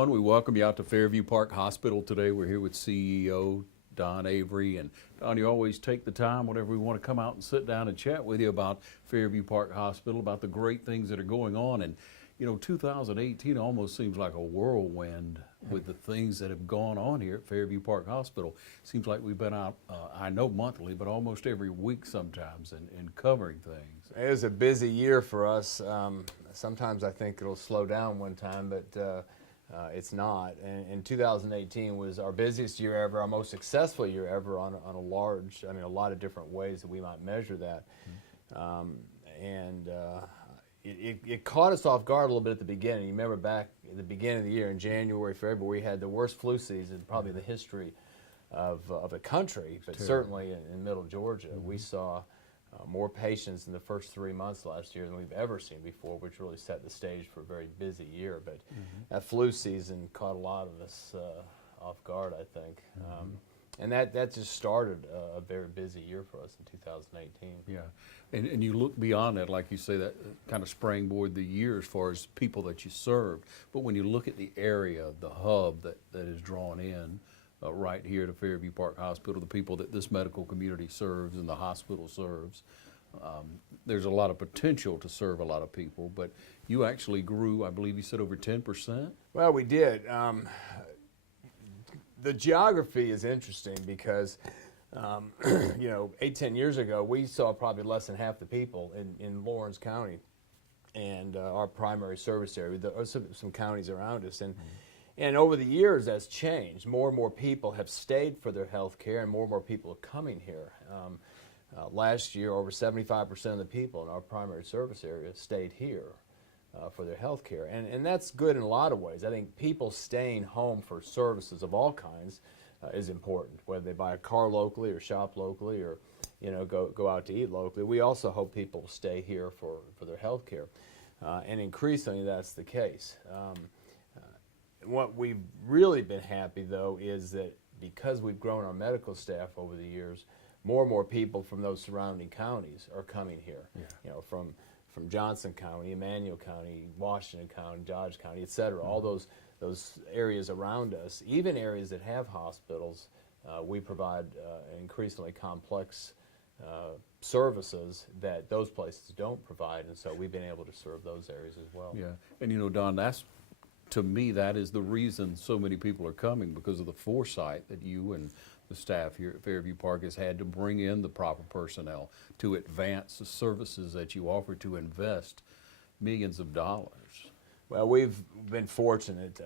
everyone. We welcome you out to Fairview Park Hospital today. We're here with CEO Don Avery. And Don, you always take the time whenever we want to come out and sit down and chat with you about Fairview Park Hospital, about the great things that are going on. And, you know, 2018 almost seems like a whirlwind with the things that have gone on here at Fairview Park Hospital. Seems like we've been out, I know monthly, but almost every week sometimes and covering things. It was a busy year for us. Sometimes I think it'll slow down one time, but it's not. And 2018 was our busiest year ever, our most successful year ever on a large, I mean, a lot of different ways that we might measure that. It caught us off guard a little bit at the beginning. You remember back at the beginning of the year in January, February, we had the worst flu season probably in the history of the country, but certainly in middle Georgia. We saw more patients in the first 3 months last year than we've ever seen before, which really set the stage for a very busy year. But that flu season caught a lot of us off guard, I think. And that just started a very busy year for us in 2018. Yeah, and you look beyond that, like you say, that kind of springboard the year as far as people that you served. But when you look at the area, the hub that is drawn in right here to Fairview Park Hospital, the people that this medical community serves and the hospital serves, there's a lot of potential to serve a lot of people. But you actually grew, I believe you said, over 10%? Well, we did. The geography is interesting because, you know, 8-10 years ago, we saw probably less than half the people in Lawrence County and our primary service area. There are some counties around us. And over the years, that's changed. More and more people have stayed for their health care, and more people are coming here. Last year, over 75% of the people in our primary service area stayed here for their health care. And that's good in a lot of ways. I think people staying home for services of all kinds is important, whether they buy a car locally or shop locally or, you know, go out to eat locally. We also hope people stay here for their health care. And increasingly, that's the case. What we've really been happy, though, is that because we've grown our medical staff over the years, more and more people from those surrounding counties are coming here. Yeah. You know, from Johnson County, Emmanuel County, Washington County, Dodge County, et cetera. All those areas around us, even areas that have hospitals, we provide increasingly complex services that those places don't provide, and so we've been able to serve those areas as well. Yeah, and you know, Don, that's, to me, that is the reason so many people are coming, because of the foresight that you and the staff here at Fairview Park has had to bring in the proper personnel to advance the services that you offer, to invest millions of dollars. Well, we've been fortunate.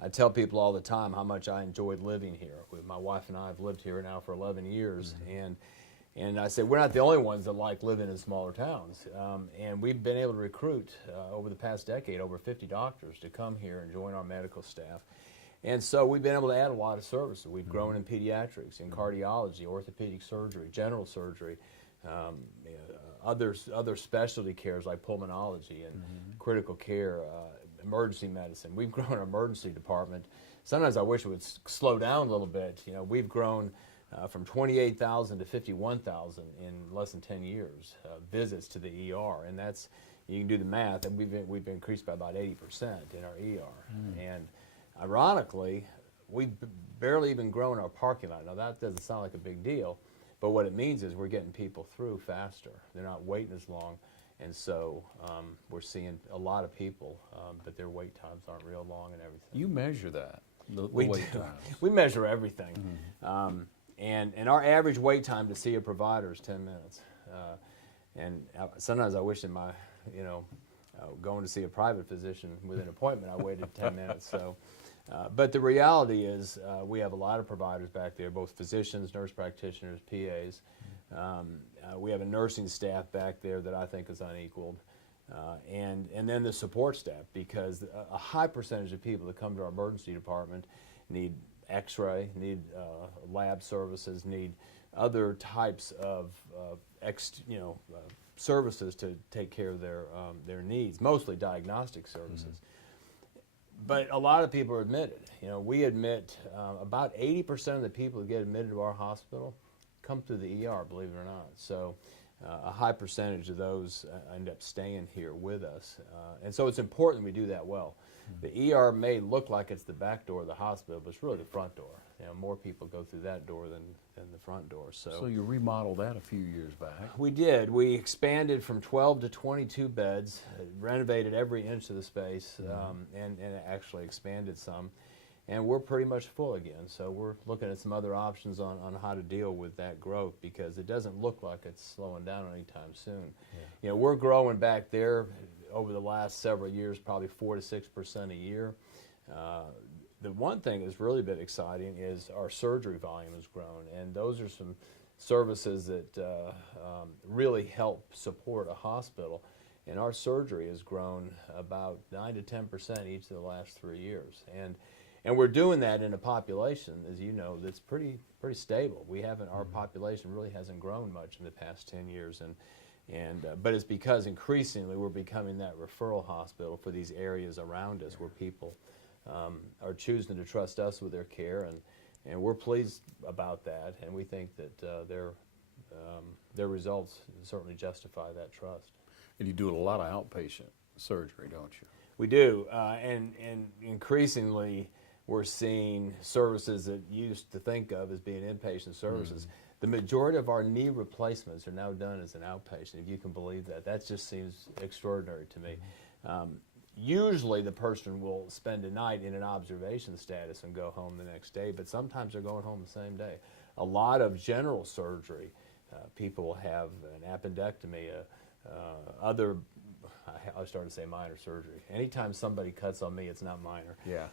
I tell people all the time how much I enjoyed living here. My wife and I have lived here now for 11 years, and I said we're not the only ones that like living in smaller towns. And we've been able to recruit over the past decade over 50 doctors to come here and join our medical staff. And so we've been able to add a lot of services. We've grown in pediatrics, in cardiology, orthopedic surgery, general surgery, other specialty cares like pulmonology and critical care, emergency medicine. We've grown our emergency department. Sometimes I wish it would slow down a little bit. You know, we've grown from 28,000 to 51,000 in less than 10 years, visits to the ER, and that's, you can do the math, and we've increased by about 80% in our ER. And ironically, we've barely even grown our parking lot. Now that doesn't sound like a big deal, but what it means is we're getting people through faster. They're not waiting as long, and so we're seeing a lot of people, but their wait times aren't real long and everything. You measure that, the wait times. We measure everything. And our average wait time to see a provider is 10 minutes. And sometimes I wish in my, you know, going to see a private physician with an appointment, I waited 10 minutes. So, but the reality is we have a lot of providers back there, both physicians, nurse practitioners, PAs. We have a nursing staff back there that I think is unequaled. And then the support staff, because a high percentage of people that come to our emergency department need X-ray, need lab services, need other types of services to take care of their needs, mostly diagnostic services. But a lot of people are admitted. You know, we admit about 80% of the people who get admitted to our hospital come through the ER, believe it or not. So a high percentage of those end up staying here with us. And so it's important we do that well. The ER may look like it's the back door of the hospital, but it's really the front door. More people go through that door than the front door. So you remodeled that a few years back. We did. We expanded from 12 to 22 beds, renovated every inch of the space, and actually expanded some. And we're pretty much full again. So we're looking at some other options on how to deal with that growth, because it doesn't look like it's slowing down anytime soon. Yeah. We're growing back there over the last several years, probably 4 to 6% a year. The one thing that's really been exciting is our surgery volume has grown, and those are some services that really help support a hospital. And our surgery has grown about 9 to 10% each of the last 3 years. And we're doing that in a population, as you know, that's pretty stable. We haven't, our population really hasn't grown much in the past 10 years, but it's because increasingly we're becoming that referral hospital for these areas around us where people are choosing to trust us with their care, and we're pleased about that, and we think that their results certainly justify that trust. And you do a lot of outpatient surgery, don't you? We do, and increasingly we're seeing services that you used to think of as being inpatient services. The majority of our knee replacements are now done as an outpatient, if you can believe that. That just seems extraordinary to me. Usually the person will spend a night in an observation status and go home the next day, but sometimes they're going home the same day. A lot of general surgery, people will have an appendectomy, I started to say minor surgery. Anytime somebody cuts on me, it's not minor. Yeah.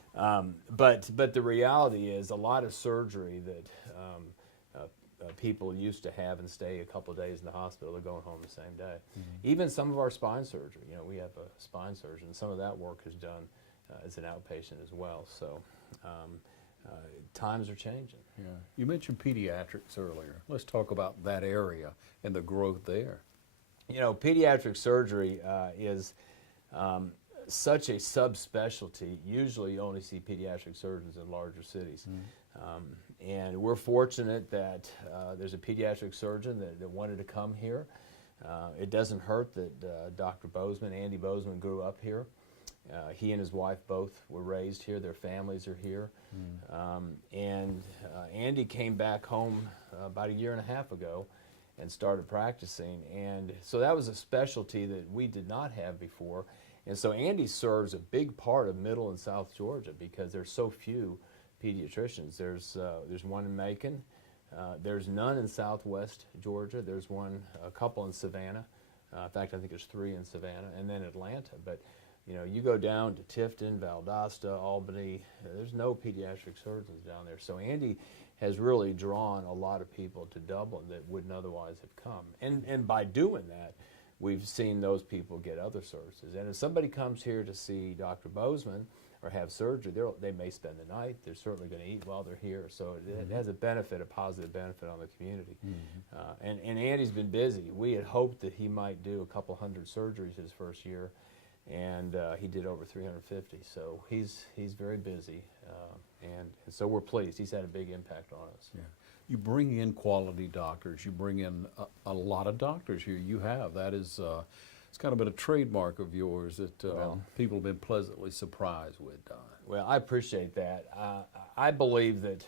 But the reality is a lot of surgery that people used to have and stay a couple of days in the hospital, they're going home the same day. Even some of our spine surgery, we have a spine surgeon, some of that work is done as an outpatient as well. So times are changing. Yeah. You mentioned pediatrics earlier. Let's talk about that area and the growth there. Pediatric surgery is such a subspecialty. Usually you only see pediatric surgeons in larger cities. And we're fortunate that there's a pediatric surgeon that wanted to come here. It doesn't hurt that Dr. Bozeman, Andy Bozeman, grew up here. He and his wife both were raised here. Their families are here. Andy came back home about 1.5 years ago and started practicing. And so that was a specialty that we did not have before. And so Andy serves a big part of Middle and South Georgia because there's so few pediatricians. There's one in Macon. There's none in Southwest Georgia. There's a couple in Savannah. In fact, I think there's 3 in Savannah, and then Atlanta. But you go down to Tifton, Valdosta, Albany. There's no pediatric surgeons down there. So Andy has really drawn a lot of people to Dublin that wouldn't otherwise have come. And by doing that, we've seen those people get other services. And if somebody comes here to see Dr. Bozeman or have surgery, they may spend the night. They're certainly going to eat while they're here. So it has a positive benefit on the community. And Andy's been busy. We had hoped that he might do a couple hundred surgeries his first year, and he did over 350. So he's very busy, and so we're pleased. He's had a big impact on us. Yeah. You bring in quality doctors. You bring in a lot of doctors here. You have. That is, it's kind of been a trademark of yours that people have been pleasantly surprised with, Don. Well, I appreciate that. I believe that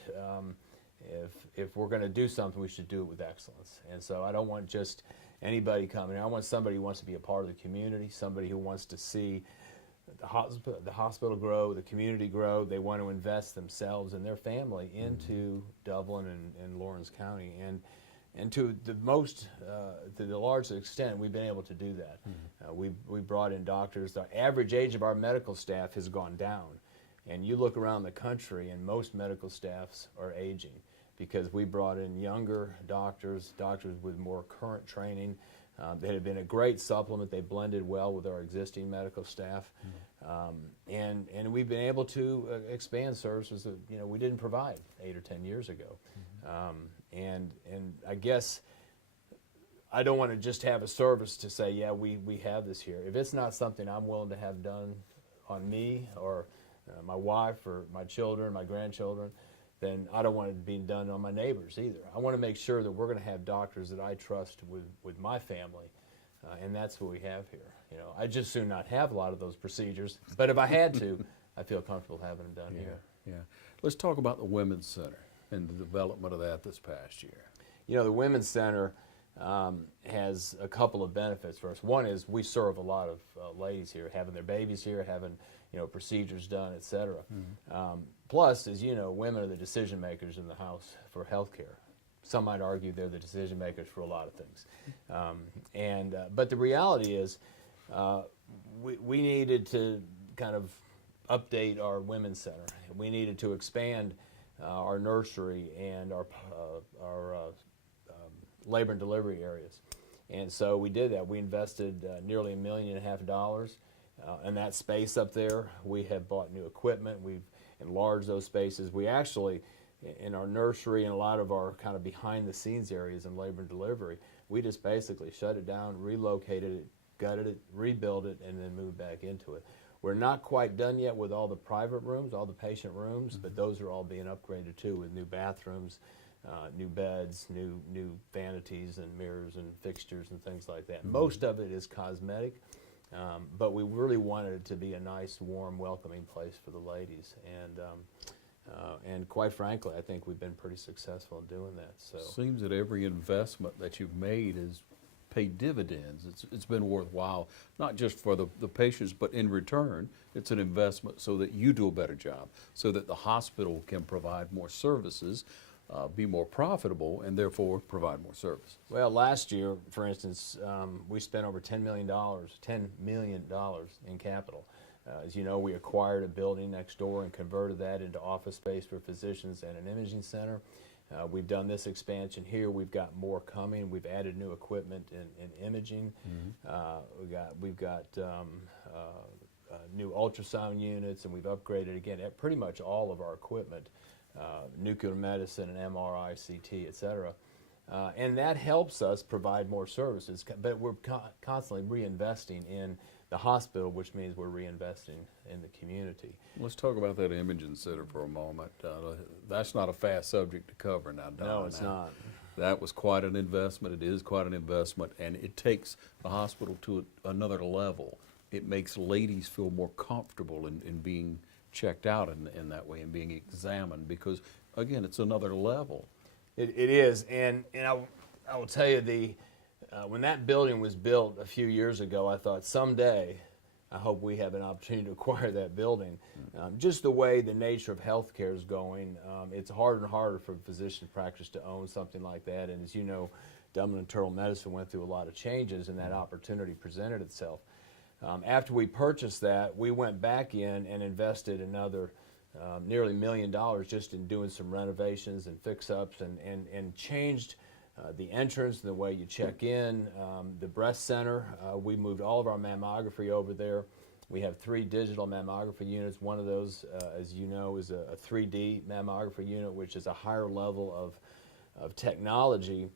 if we're going to do something, we should do it with excellence. And so I don't want just anybody coming. I want somebody who wants to be a part of the community, somebody who wants to see the hospital grow, the community grow. They want to invest themselves and their family into Dublin and Lawrence County. And to the largest extent, we've been able to do that. We brought in doctors. The average age of our medical staff has gone down. And you look around the country, and most medical staffs are aging because we brought in younger doctors with more current training. They have been a great supplement. They blended well with our existing medical staff. And we've been able to expand services that we didn't provide 8 or 10 years ago. And I guess I don't want to just have a service to say, yeah, we have this here. If it's not something I'm willing to have done on me or my wife or my children, my grandchildren, then I don't want it being done on my neighbors either. I want to make sure that we're going to have doctors that I trust with my family and that's what we have here. You know, I'd just soon not have a lot of those procedures, but if I had to, I feel comfortable having them done here. Yeah. Let's talk about the Women's Center and the development of that this past year. You know, the Women's Center has a couple of benefits for us. One is we serve a lot of ladies here, having their babies here, having, you know, procedures done, et cetera. Plus, as you know, women are the decision makers in the house for health care. Some might argue they're the decision makers for a lot of things. But the reality is we needed to kind of update our Women's Center. We needed to expand our nursery and our labor and delivery areas. And so we did that. We invested nearly $1.5 million in that space up there. We have bought new equipment. We've enlarged those spaces. We actually, in our nursery and a lot of our kind of behind the scenes areas in labor and delivery, we just basically shut it down, relocated it, gutted it, rebuilt it, and then moved back into it. We're not quite done yet with all the private rooms, all the patient rooms, but those are all being upgraded too with new bathrooms, new beds, new vanities and mirrors and fixtures and things like that. Most of it is cosmetic, but we really wanted it to be a nice, warm, welcoming place for the ladies. And quite frankly, I think we've been pretty successful in doing that. So Seems that every investment that you've made has paid dividends. It's been worthwhile, not just for the patients, but in return, it's an investment so that you do a better job, so that the hospital can provide more services, be more profitable, and therefore provide more service. well, last year, for instance, we spent over $10 million in capital. As you know, we acquired a building next door and converted that into office space for physicians and an imaging center. We've done this expansion here. We've got more coming. We've added new equipment in imaging. We've got new ultrasound units, and we've upgraded again at pretty much all of our equipment, nuclear medicine and MRI, CT, et cetera. And that helps us provide more services, but we're constantly reinvesting in the hospital, which means we're reinvesting in the community. Let's talk about that imaging center for a moment. That's not a fast subject to cover now, Don. No, it's not. That was quite an investment. It is quite an investment, and it takes the hospital to another level. It makes ladies feel more comfortable in being checked out in that way and being examined because, again, it's another level. It is, and I will tell you, when that building was built a few years ago, I thought someday I hope we have an opportunity to acquire that building. Just the way the nature of healthcare is going, it's harder and harder for physician practice to own something like that. And as you know, Dublin Internal Medicine went through a lot of changes, and that opportunity presented itself. After we purchased that, we went back in and invested another nearly $1 million just in doing some renovations and fix-ups and changed the entrance, the way you check in, the breast center. We moved all of our mammography over there. We have 3 digital mammography units. One of those, as you know, is a 3D mammography unit, which is a higher level of technology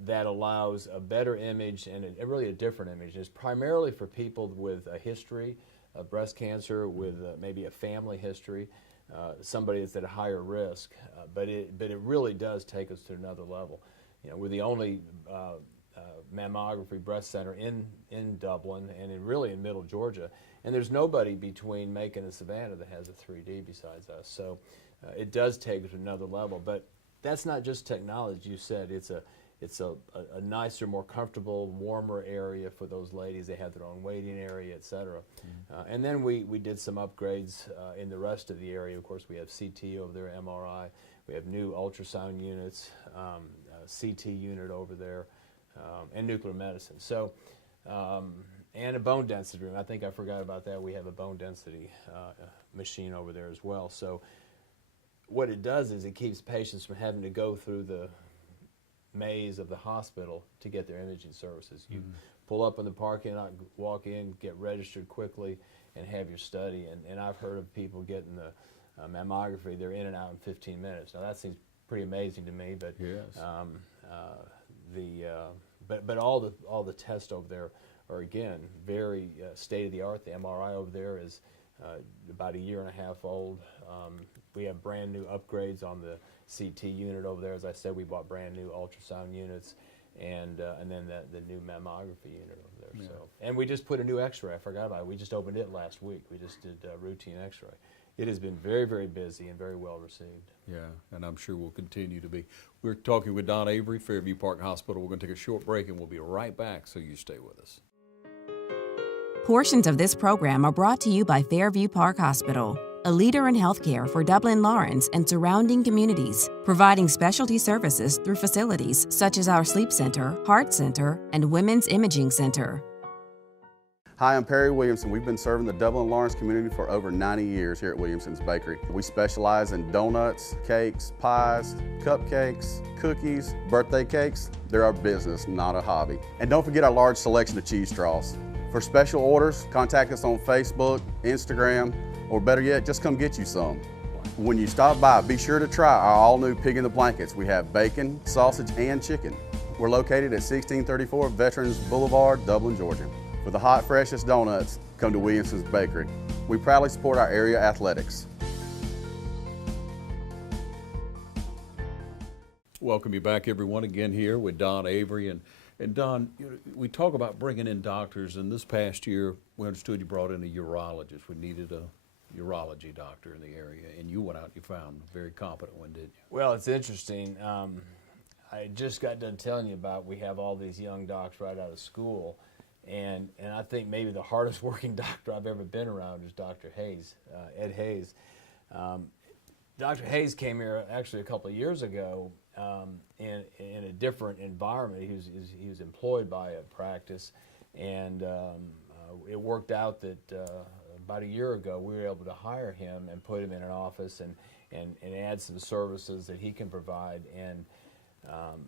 that allows a better image and really a different image. It's primarily for people with a history of breast cancer, with maybe a family history, somebody that's at a higher risk. But it really does take us to another level. You know, we're the only mammography breast center in Dublin and really in Middle Georgia, and there's nobody between Macon and Savannah that has a 3D besides us. So it does take it to another level. But that's not just technology. You said it's a nicer, more comfortable, warmer area for those ladies. They have their own waiting area, et cetera. And then we did some upgrades in the rest of the area. Of course, we have CT over there, MRI. We have new ultrasound units, CT unit over there, and nuclear medicine. So, and a bone density room. I think I forgot about that. We have a bone density machine over there as well. So what it does is it keeps patients from having to go through the maze of the hospital to get their imaging services. You pull up in the parking lot, walk in, get registered quickly, and have your study. And I've heard of people getting the mammography, they're in and out in 15 minutes. Now that seems pretty amazing to me, but Yes. but all the tests over there are again very state of the art. The MRI over there is about 1.5 years old. We have brand new upgrades on the CT unit over there. As I said, we bought brand new ultrasound units. and then the new mammography unit over there. So, and we just put a new X-ray. I forgot about it. We just opened it last week. We just did routine X-ray. It has been very, very busy and very well received. Yeah, and I'm sure we'll continue to be. We're talking with Don Avery, Fairview Park Hospital. We're going to take a short break, and we'll be right back, so you stay with us. Portions of this program are brought to you by Fairview Park Hospital, a leader in healthcare for Dublin, Lawrence, and surrounding communities, providing specialty services through facilities such as our Sleep Center, Heart Center, and Women's Imaging Center. Hi, I'm Perry Williamson. We've been serving the Dublin Lawrence community for over 90 years here at Williamson's Bakery. We specialize in donuts, cakes, pies, cupcakes, cookies, birthday cakes. They're our business, not a hobby. And don't forget our large selection of cheese straws. For special orders, contact us on Facebook, Instagram, or better yet, just come get you some. When you stop by, be sure to try our all-new Pig in the Blankets. We have bacon, sausage, and chicken. We're located at 1634 Veterans Boulevard, Dublin, Georgia. For the hot, freshest donuts, come to Williamson's Bakery. We proudly support our area athletics. Welcome you back, everyone, again here with Don Avery. And Don, we talk about bringing in doctors, and this past year we understood you brought in a urologist. We needed a urology doctor in the area, and you went out and you found a very competent one, didn't you? Well, it's interesting. I just got done telling you about we have all these young docs right out of school, and I think maybe the hardest working doctor I've ever been around is Dr. Hayes, Ed Hayes. Dr. Hayes came here actually a couple of years ago in a different environment. He was employed by a practice, and it worked out that about a year ago we were able to hire him and put him in an office and add some services that he can provide. And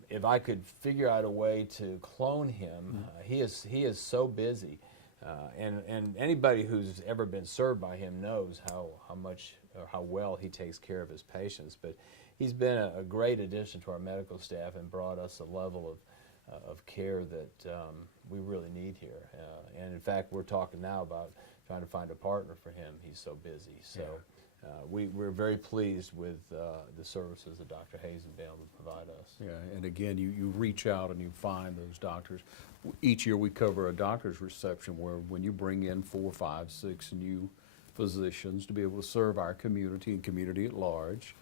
if I could figure out a way to clone him, he is so busy, and anybody who's ever been served by him knows how much or how well he takes care of his patients. But he's been a great addition to our medical staff and brought us a level of care that we really need here. And in fact, we're talking now about trying to find a partner for him. He's so busy. So. Yeah. We're very pleased with the services that Dr. Hayes has been able to provide us. Yeah, and again, you reach out and you find those doctors. Each year we cover a doctor's reception where when you bring in 4, 5, 6 new physicians to be able to serve our community and community at large.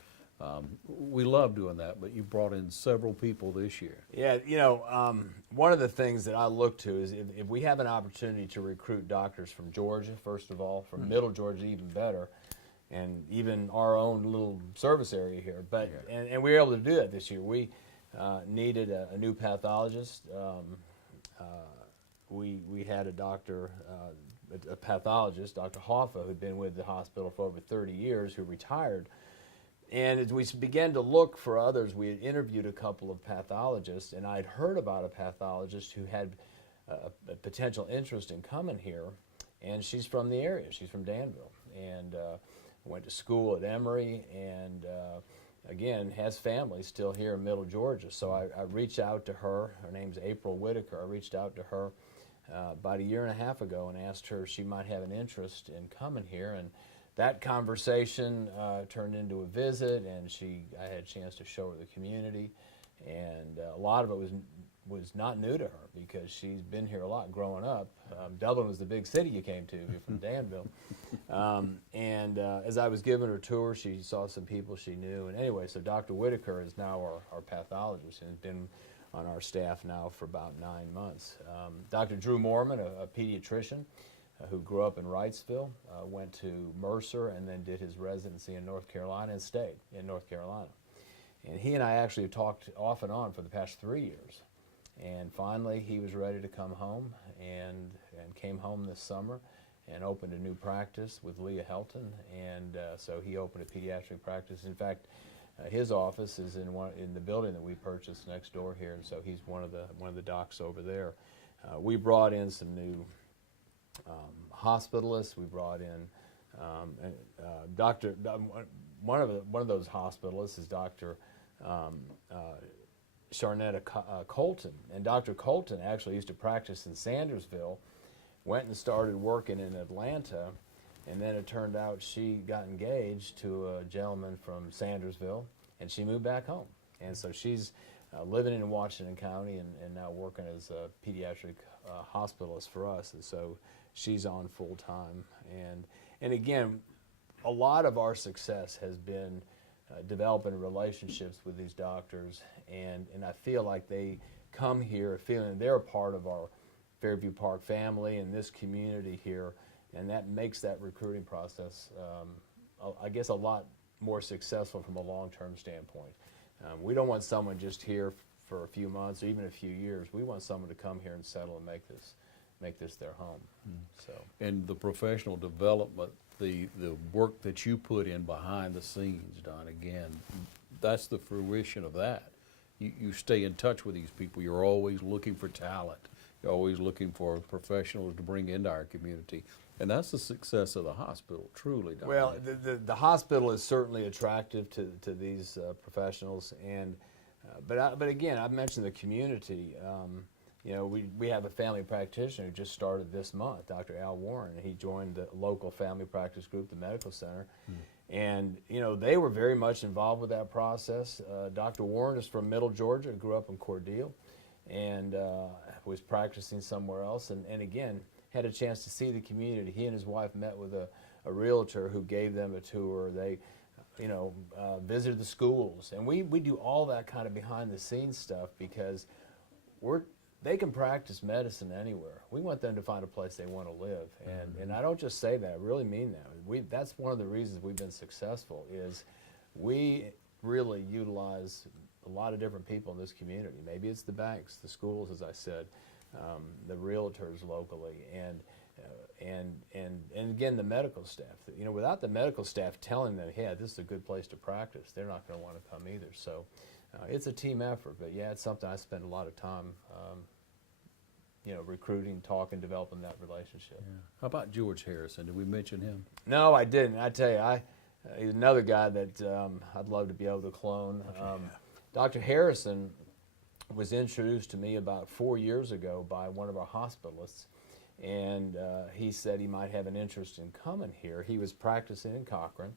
We love doing that, but you brought in several people this year. Yeah, one of the things that I look to is if we have an opportunity to recruit doctors from Georgia, first of all, from Middle Georgia, even better, and even our own little service area here. But and we were able to do that this year. We needed a new pathologist. We had a doctor, a pathologist, Dr. Hoffa, who'd been with the hospital for over 30 years, who retired. And as we began to look for others, we had interviewed a couple of pathologists, and I'd heard about a pathologist who had a potential interest in coming here, and she's from the area. She's from Danville, and went to school at Emory, and again, has family still here in Middle Georgia. So I reached out to her. Her name's April Whitaker. I reached out to her about a year and a half ago and asked her if she might have an interest in coming here. And that conversation turned into a visit, and I had a chance to show her the community. And a lot of it was not new to her because she's been here a lot growing up. Dublin was the big city you came to if you're from Danville. And as I was giving her a tour, she saw some people she knew. And anyway, so Dr. Whitaker is now our pathologist and has been on our staff now for about 9 months. Dr. Drew Mormon, a pediatrician who grew up in Wrightsville, went to Mercer and then did his residency in North Carolina and stayed in North Carolina. And he and I actually have talked off and on for the past 3 years. And finally, he was ready to come home and came home this summer and opened a new practice with Leah Helton. And so he opened a pediatric practice. In fact, his office is in the building that we purchased next door here, and so he's one of the docs over there. We brought in some new hospitalists. We brought in one of those hospitalists is Dr. Sharnetta Colton, and Dr. Colton actually used to practice in Sandersville, went and started working in Atlanta, and then it turned out she got engaged to a gentleman from Sandersville, and she moved back home. And so she's living in Washington County and now working as a pediatric hospitalist for us. And so she's on full time. And again, a lot of our success has been developing relationships with these doctors, and I feel like they come here feeling they're a part of our Fairview Park family and this community here, and that makes that recruiting process, I guess, a lot more successful from a long-term standpoint. We don't want someone just here for a few months or even a few years. We want someone to come here and settle and make this their home. So. And the professional development, the work that you put in behind the scenes, Don, again, that's the fruition of that. You stay in touch with these people. You're always looking for talent. You're always looking for professionals to bring into our community. And that's the success of the hospital, truly, Don. Well, the hospital is certainly attractive to these professionals, and but again, I've mentioned the community. You know, we have a family practitioner who just started this month, Dr. Al Warren. He joined the local family practice group, the medical center, and you know, they were very much involved with that process. Dr. Warren is from Middle Georgia, grew up in Cordele, and was practicing somewhere else, and again, had a chance to see the community. He and his wife met with a realtor who gave them a tour. They, you know, visited the schools, and we do all that kind of behind the scenes stuff because they can practice medicine anywhere. We want them to find a place they want to live, and I don't just say that, I really mean that. That's one of the reasons we've been successful is we really utilize a lot of different people in this community. Maybe it's the banks, the schools, as I said, the realtors locally, and again, the medical staff. You know, without the medical staff telling them, "Hey, this is a good place to practice," they're not going to want to come either. So it's a team effort, but yeah, it's something I spend a lot of time, you know, recruiting, talking, developing that relationship. Yeah. How about George Harrison? Did we mention him? No, I didn't. I tell you, he's another guy that I'd love to be able to clone. Dr. Harrison was introduced to me about 4 years ago by one of our hospitalists, and he said he might have an interest in coming here. He was practicing in Cochran,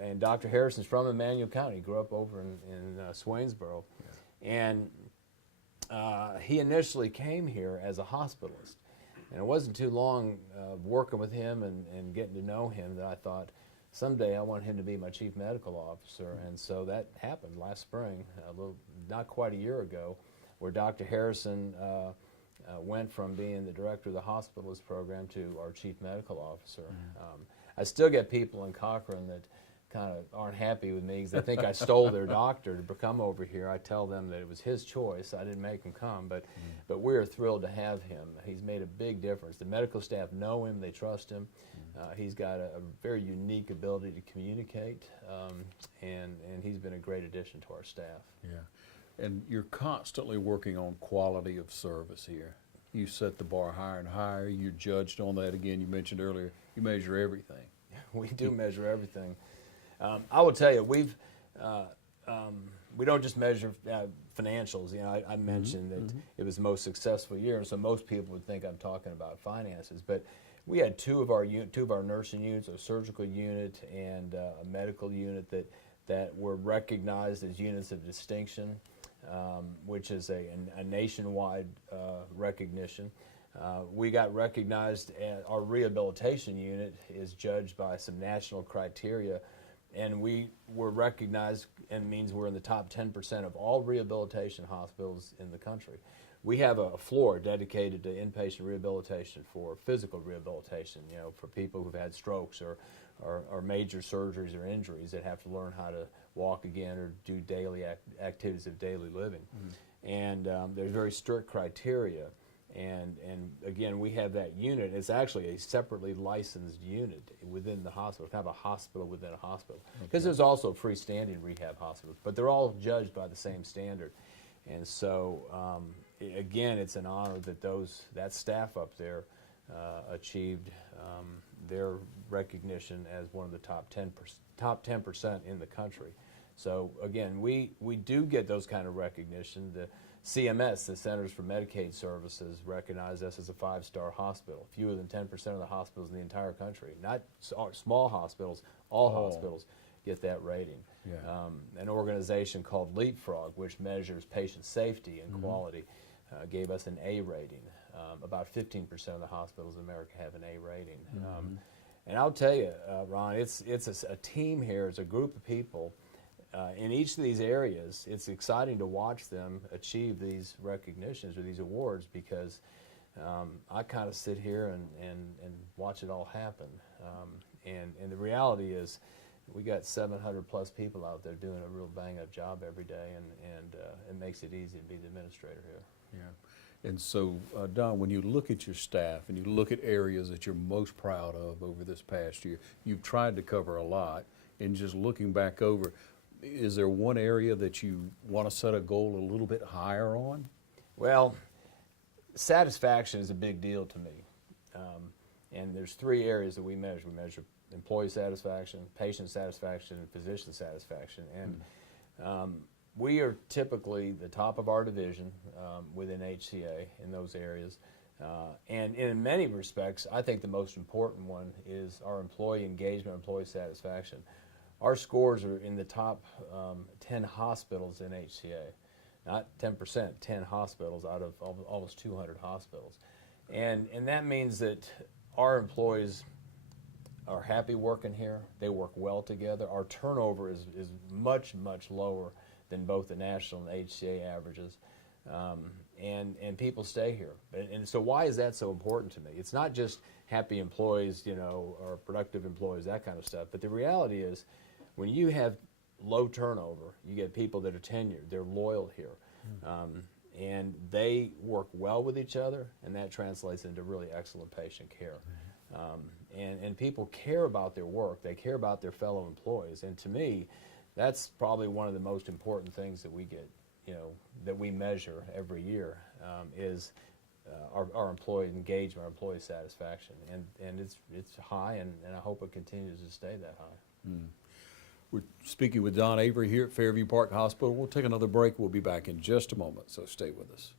and Dr. Harrison's from Emmanuel County, grew up over in Swainsboro, and he initially came here as a hospitalist, and it wasn't too long working with him and getting to know him that I thought, someday I want him to be my chief medical officer, and so that happened last spring, not quite a year ago, where Dr. Harrison went from being the director of the hospitalist program to our chief medical officer. I still get people in Cochran that kind of aren't happy with me because they think I stole their doctor to come over here. I tell them that it was his choice. I didn't make him come, but we're thrilled to have him. He's made a big difference. The medical staff know him. They trust him. He's got a very unique ability to communicate, and he's been a great addition to our staff. Yeah. And you're constantly working on quality of service here. You set the bar higher and higher. You're judged on that. Again, you mentioned earlier, you measure everything. We do measure everything. I will tell you, we don't just measure financials. You know, I mentioned that it was the most successful year, and so most people would think I'm talking about finances. But we had two of our nursing units, a surgical unit and a medical unit that were recognized as units of distinction, which is a nationwide recognition. We got recognized, our rehabilitation unit is judged by some national criteria, and we were recognized, and means we're in the top 10% of all rehabilitation hospitals in the country. We have a floor dedicated to inpatient rehabilitation for physical rehabilitation, you know, for people who've had strokes or major surgeries or injuries that have to learn how to walk again or do daily activities of daily living. And there's very strict criteria. And again, we have that unit. It's actually a separately licensed unit within the hospital, kind of a hospital within a hospital. Because there's also freestanding rehab hospitals, but they're all judged by the same standard. And so, again, it's an honor that that staff up there achieved their recognition as one of the top 10% in the country. So again, we do get those kind of recognition. The CMS, the Centers for Medicaid Services, recognize us as a 5-star hospital. Fewer than 10% of the hospitals in the entire country, not small hospitals, all hospitals, get that rating. Yeah. An organization called Leapfrog, which measures patient safety and quality, gave us an A rating. About 15% of the hospitals in America have an A rating. And I'll tell you, Ron, it's a team here, it's a group of people. In each of these areas, it's exciting to watch them achieve these recognitions or these awards, because I kind of sit here and watch it all happen. And the reality is, we got 700 plus people out there doing a real bang-up job every day, and it makes it easy to be the administrator here. Yeah. And so, Don, when you look at your staff and you look at areas that you're most proud of over this past year, you've tried to cover a lot, and just looking back over, is there one area that you want to set a goal a little bit higher on? Well, satisfaction is a big deal to me. And there's 3 areas that we measure. We measure employee satisfaction, patient satisfaction, and physician satisfaction. And we are typically the top of our division within HCA in those areas. And in many respects, I think the most important one is our employee engagement, employee satisfaction. Our scores are in the top 10 hospitals in HCA. Not 10%, 10 hospitals out of almost 200 hospitals. And that means that our employees are happy working here. They work well together. Our turnover is much, much lower than both the national and HCA averages. And people stay here. And so why is that so important to me? It's not just happy employees, you know, or productive employees, that kind of stuff. But the reality is, when you have low turnover, you get people that are tenured, they're loyal here. And they work well with each other, and that translates into really excellent patient care. And people care about their work, they care about their fellow employees, and to me, that's probably one of the most important things that we get, you know, that we measure every year, is our employee engagement, our employee satisfaction, and it's high, and I hope it continues to stay that high. We're speaking with Don Avery here at Fairview Park Hospital. We'll take another break. We'll be back in just a moment, so stay with us.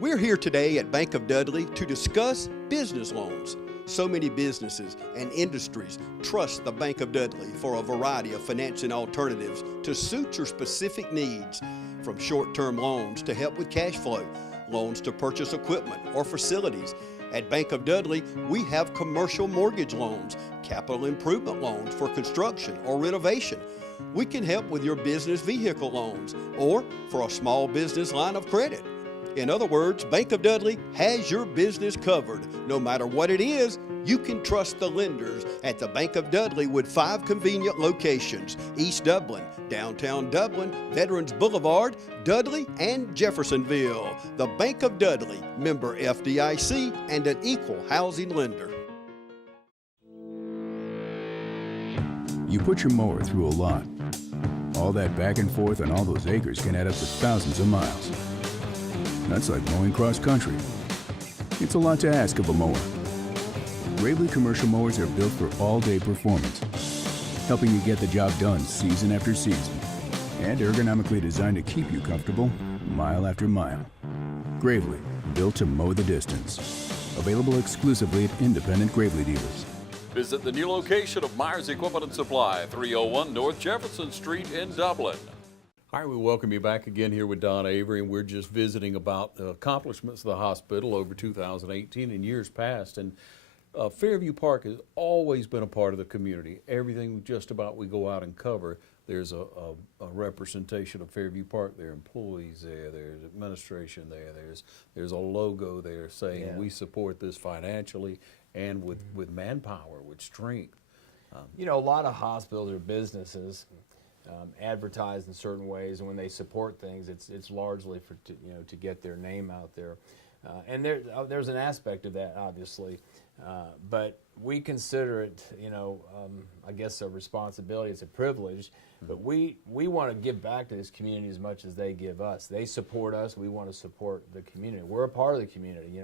We're here today at Bank of Dudley to discuss business loans. So many businesses and industries trust the Bank of Dudley for a variety of financing alternatives to suit your specific needs, from short-term loans to help with cash flow, loans to purchase equipment or facilities. At Bank of Dudley, we have commercial mortgage loans, capital improvement loans for construction or renovation. We can help with your business vehicle loans or for a small business line of credit. In other words, Bank of Dudley has your business covered. No matter what it is, you can trust the lenders at the Bank of Dudley with 5 convenient locations: East Dublin, downtown Dublin, Veterans Boulevard, Dudley, and Jeffersonville. The Bank of Dudley, member FDIC, and an equal housing lender. You put your mower through a lot. All that back and forth on all those acres can add up to thousands of miles. That's like mowing cross country. It's a lot to ask of a mower. Gravely commercial mowers are built for all-day performance, helping you get the job done season after season, and ergonomically designed to keep you comfortable mile after mile. Gravely, built to mow the distance. Available exclusively at independent Gravely dealers. Visit the new location of Myers Equipment and Supply, 301 North Jefferson Street in Dublin. All right, we welcome you back again here with Don Avery, and we're just visiting about the accomplishments of the hospital over 2018 and years past. And Fairview Park has always been a part of the community. Everything just about we go out and cover, there's a representation of Fairview Park. There are employees there, there's administration there, there's a logo there saying we support this financially and with manpower, with strength. You know, a lot of hospitals or businesses advertise in certain ways, and when they support things, it's largely for to get their name out there. And there's an aspect of that, obviously, but we consider it, I guess, a responsibility. It's a privilege, but we want to give back to this community as much as they give us. They support us. We want to support the community. We're a part of the community.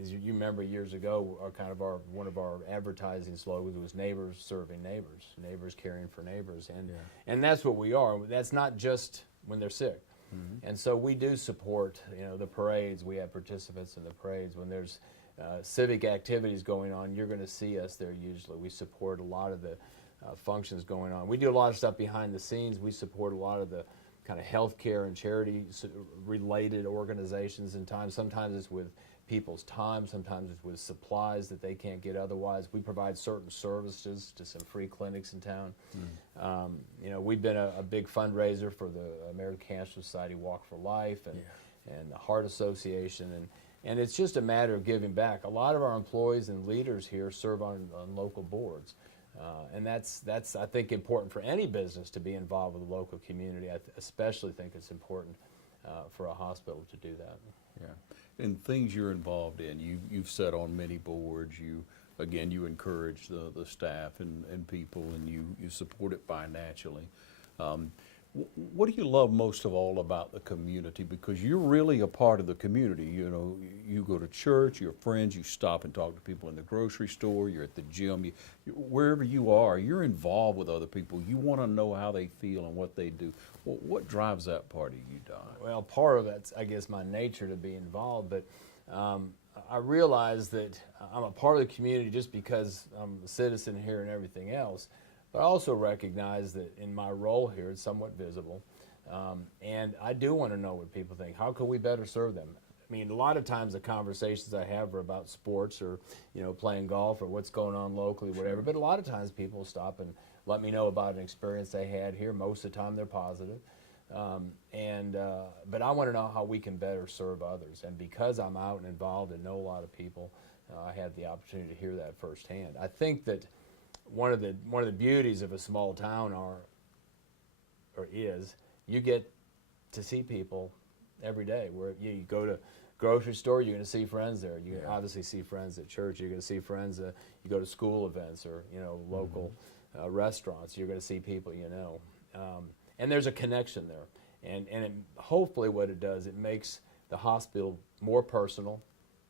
As you remember, years ago, one of our advertising slogans was "Neighbors serving neighbors, neighbors caring for neighbors," and that's what we are. That's not just when they're sick. And so we do support, the parades. We have participants in the parades. When there's civic activities going on, you're going to see us there usually. We support a lot of the functions going on. We do a lot of stuff behind the scenes. We support a lot of the kind of healthcare and charity related organizations in time. Sometimes it's with people's time, sometimes it's with supplies that they can't get otherwise. We provide certain services to some free clinics in town. You know, we've been a big fundraiser for the American Cancer Society Walk for Life and the Heart Association, and it's just a matter of giving back. A lot of our employees and leaders here serve on local boards. And that's I think important for any business to be involved with the local community. I especially think it's important for a hospital to do that. Yeah, and things you're involved in, you've sat on many boards. You encourage the staff and people, and you support it financially. What do you love most of all about the community? Because you're really a part of the community. You know, you go to church, you're friends, you stop and talk to people in the grocery store, you're at the gym, wherever you are, you're involved with other people. You want to know how they feel and what they do. What drives that part of you, Don? Well, part of that's, I guess, my nature to be involved, but I realize that I'm a part of the community just because I'm a citizen here and everything else. But I also recognize that in my role here, it's somewhat visible. And I do want to know what people think. How can we better serve them? I mean, a lot of times the conversations I have are about sports or, you know, playing golf or what's going on locally, whatever. But a lot of times people stop and let me know about an experience they had here. Most of the time they're positive. But I want to know how we can better serve others. And because I'm out and involved and know a lot of people, I had the opportunity to hear that firsthand. I think that one of the beauties of a small town is you get to see people every day. Where you go to grocery store, you're going to see friends there. You obviously see friends at church. You're going to see friends. You go to school events or local restaurants. You're going to see people you know, and there's a connection there. And hopefully, what it does, it makes the hospital more personal.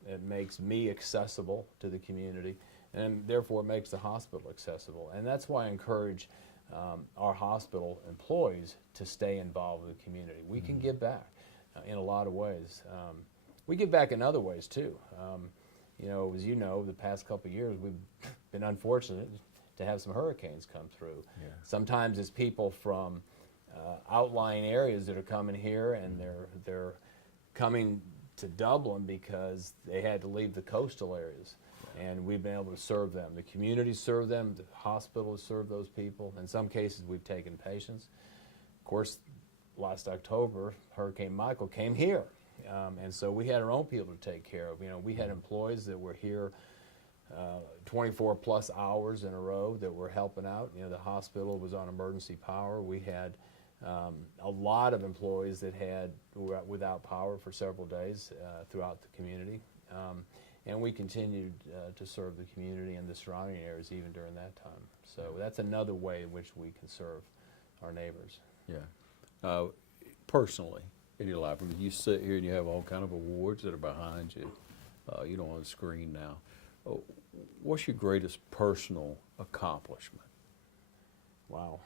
It makes me accessible to the community. And therefore it makes the hospital accessible. And that's why I encourage our hospital employees to stay involved with the community. We can give back in a lot of ways. We give back in other ways too. You know, as you know, the past couple of years we've been unfortunate to have some hurricanes come through. Yeah. Sometimes it's people from outlying areas that are coming here, and they're coming to Dublin because they had to leave the coastal areas. And we've been able to serve them. The community serve them, the hospitals serve those people. In some cases, we've taken patients. Of course, last October, Hurricane Michael came here. And so we had our own people to take care of. You know, we had employees that were here 24 plus hours in a row that were helping out. You know, the hospital was on emergency power. We had a lot of employees that were without power for several days throughout the community. And we continued to serve the community and the surrounding areas even during that time. So that's another way in which we can serve our neighbors. Yeah. Personally, in your life, I mean, you sit here and you have all kind of awards that are behind you, on the screen now. What's your greatest personal accomplishment? Wow.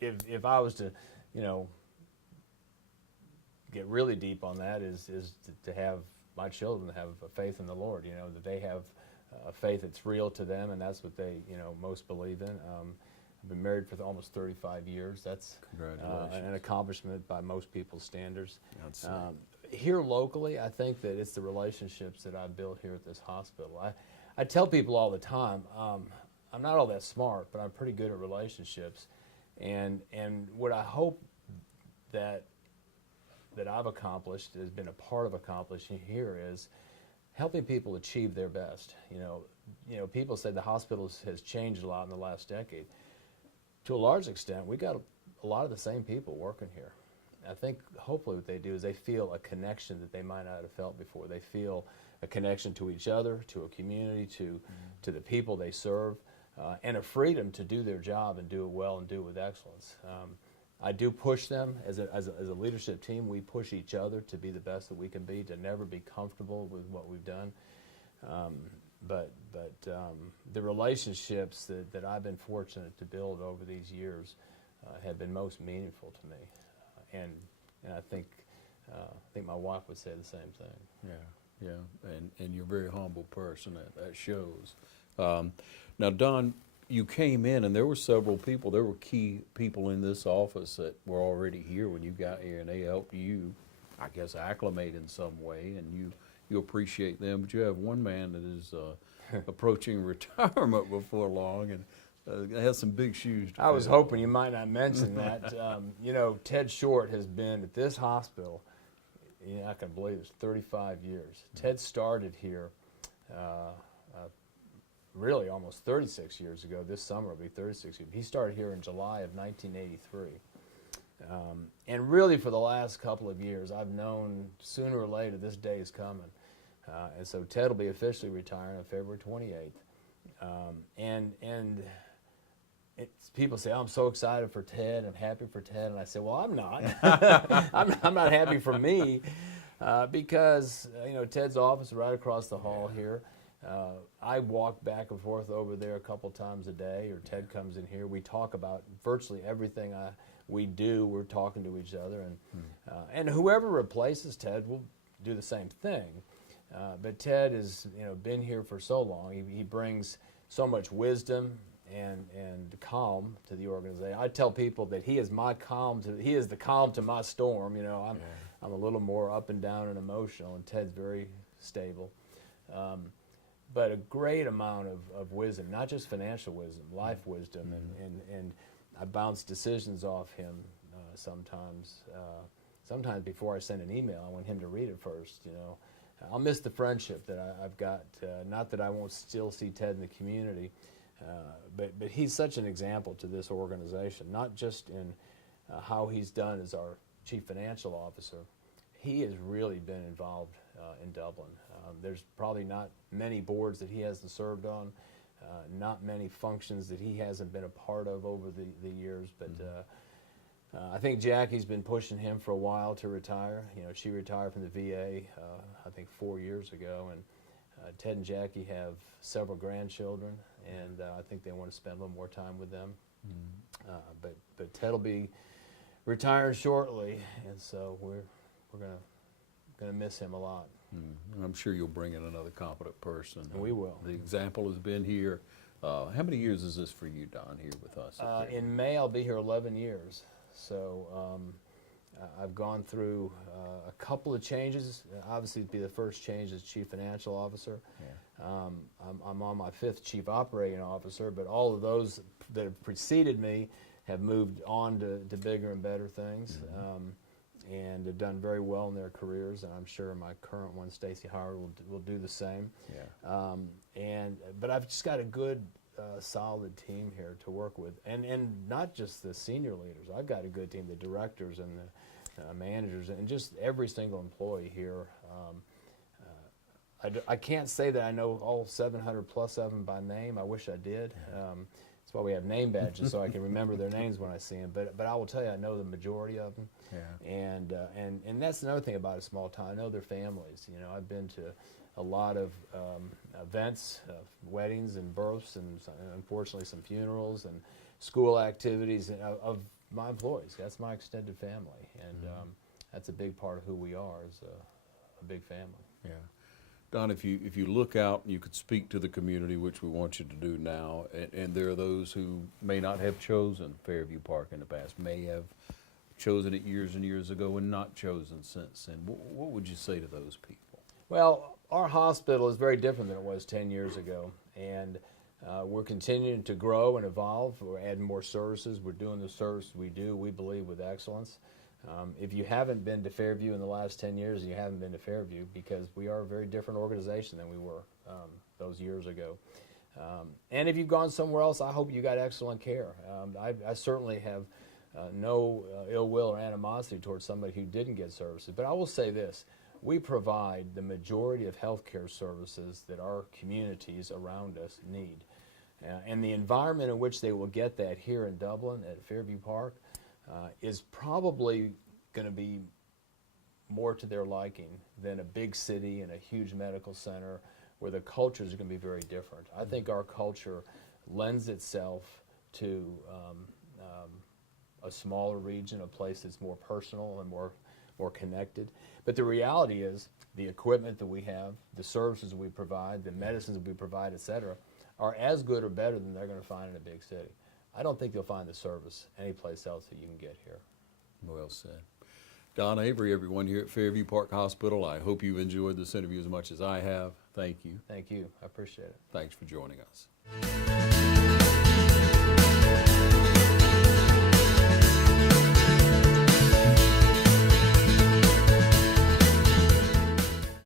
If I was to, get really deep on that, is to have my children have a faith in the Lord, that they have a faith that's real to them, and that's what they, most believe in. I've been married for almost 35 years. That's an accomplishment by most people's standards. Here locally, I think that it's the relationships that I've built here at this hospital. I tell people all the time, I'm not all that smart, but I'm pretty good at relationships. And what I hope that I've accomplished, has been a part of accomplishing here, is helping people achieve their best. People say the hospital has changed a lot in the last decade. To a large extent, we got a lot of the same people working here. I think hopefully what they do is they feel a connection that they might not have felt before. They feel a connection to each other, to a community, to the people they serve, and a freedom to do their job and do it well and do it with excellence. I do push them as a leadership team. We push each other to be the best that we can be, to never be comfortable with what we've done. But the relationships that I've been fortunate to build over these years have been most meaningful to me, and I think my wife would say the same thing. Yeah, and you're a very humble person. That shows. Now, Don, you came in and there were several people, there were key people in this office that were already here when you got here, and they helped you, I guess, acclimate in some way, and you appreciate them. But you have one man that is approaching retirement before long, and has some big shoes to I was fill. hoping you might not mention that. You know, Ted Short has been at this hospital, you're not going to believe this, 35 years. Ted started here really almost 36 years ago. This summer will be 36 years. He started here in July of 1983. And really for the last couple of years, I've known sooner or later this day is coming. And so Ted will be officially retiring on February 28th. People say, oh, I'm so excited for Ted, I'm happy for Ted, and I say, well, I'm not. I'm not happy for me because you know, Ted's office is right across the hall here. I walk back and forth over there a couple times a day, or Ted comes in here. We talk about virtually everything we do. We're talking to each other, and whoever replaces Ted will do the same thing. But Ted has, you know, been here for so long. He brings so much wisdom and calm to the organization. I tell people that he is he is the calm to my storm. You know, I'm a little more up and down and emotional, and Ted's very stable. But a great amount of wisdom, not just financial wisdom, life wisdom, and I bounce decisions off him sometimes. Sometimes before I send an email, I want him to read it first. You know, I'll miss the friendship that I've got. Not that I won't still see Ted in the community, but he's such an example to this organization, not just in how he's done as our chief financial officer. He has really been involved in Dublin. There's probably not many boards that he hasn't served on, not many functions that he hasn't been a part of over the years, but I think Jackie's been pushing him for a while to retire. You know, she retired from the VA, I think 4 years ago, and Ted and Jackie have several grandchildren, and I think they want to spend a little more time with them. But Ted will be retiring shortly, and so we're gonna miss him a lot. I'm sure you'll bring in another competent person. We will. The example has been here. How many years is this for you, Don, here with us? In May, I'll be here 11 years. So I've gone through a couple of changes. Obviously, it'd be the first change as Chief Financial Officer. Yeah. I'm on my 5th Chief Operating Officer, but all of those that have preceded me have moved on to bigger and better things. And have done very well in their careers, and I'm sure my current one, Stacey Howard, will do the same. Yeah. But I've just got a good, solid team here to work with, and not just the senior leaders. I've got a good team, the directors and the managers, and just every single employee here. I can't say that I know all 700 plus of them by name. I wish I did. That's why we have name badges, so I can remember their names when I see them. But I will tell you, I know the majority of them. Yeah. And that's another thing about a small town. I know their families. You know, I've been to a lot of events, weddings and births, and unfortunately some funerals and school activities of my employees. That's my extended family, and that's a big part of who we are, is a big family. Yeah. Don, if you look out and you could speak to the community, which we want you to do now, and there are those who may not have chosen Fairview Park in the past, may have chosen it years and years ago and not chosen since then, what would you say to those people? Well, our hospital is very different than it was 10 years ago, and we're continuing to grow and evolve. We're adding more services. We're doing the service we do, we believe, with excellence. If you haven't been to Fairview in the last 10 years, you haven't been to Fairview, because we are a very different organization than we were those years ago. And if you've gone somewhere else, I hope you got excellent care. I certainly have no ill will or animosity towards somebody who didn't get services. But I will say this, we provide the majority of health care services that our communities around us need. And the environment in which they will get that here in Dublin at Fairview Park is probably going to be more to their liking than a big city and a huge medical center where the cultures are going to be very different. I think our culture lends itself to a smaller region, a place that's more personal and more connected. But the reality is the equipment that we have, the services we provide, the medicines that we provide, et cetera, are as good or better than they're going to find in a big city. I don't think you'll find the service anyplace else that you can get here. Well said. Don Avery, everyone here at Fairview Park Hospital, I hope you've enjoyed this interview as much as I have. Thank you. Thank you. I appreciate it. Thanks for joining us.